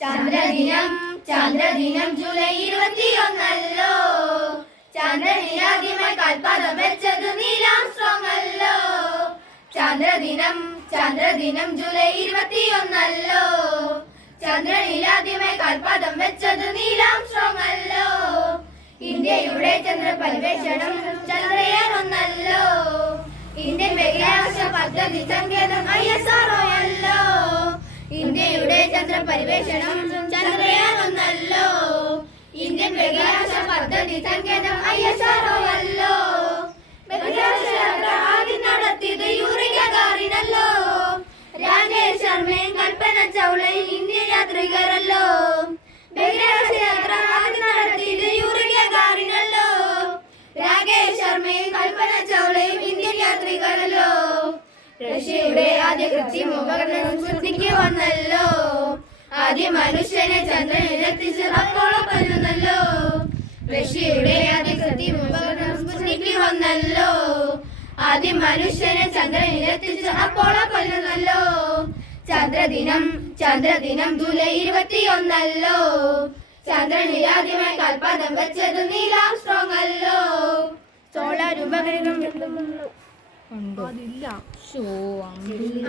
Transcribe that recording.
ചന്ദ്രദിനം ചന്ദ്രദിനം July ഇരുപത്തിയൊന്നല്ലോ. ചന്ദ്രനിലാദ്യമായി കൽപ്പാദം വെച്ചത് നീലാം strong ചന്ദ്രദിനം ചന്ദ്രദിനം July ഇരുപത്തിയൊന്നല്ലോ. ചന്ദ്രനിലാദ്യമായി കൽപ്പാദം വെച്ചത് Neil Armstrong ഇന്ത്യയുടെ ചന്ദ്രപരിവേഷണം ചന്ദ്രയാൻ ഒന്നല്ലോ ഇന്ത്യൻ ബഹിരാകാശ പദ്ധതി സങ്കേതം ഐ എസ് ആർ ഇന്ത്യയുടെ ഐ എസ് അല്ലോ ബഹിരാകാശ യാത്ര ആദ്യം മനുഷ്യനെ ചന്ദ്രനിലെത്തിച്ചത് അപ്പോളോ ഉപകരണം സ്മൃതിക്ക് വന്നല്ലോ. ആദ്യം മനുഷ്യനെ ചന്ദ്രനിലെത്തിച്ച് അപ്പോളോ കൊല്ലുന്നല്ലോ. ചന്ദ്രദിനം ചന്ദ്രദിനം ജൂലൈ ഇരുപത്തിയൊന്നല്ലോ. ചന്ദ്രനിൽ ആദ്യമായി കൽപ്പാദം വെച്ചത് നീലാം സ്ട്രോങ് അല്ലോ. സോളാർ ഉപകരണം അതില്ല. ഷോ അതില്ല.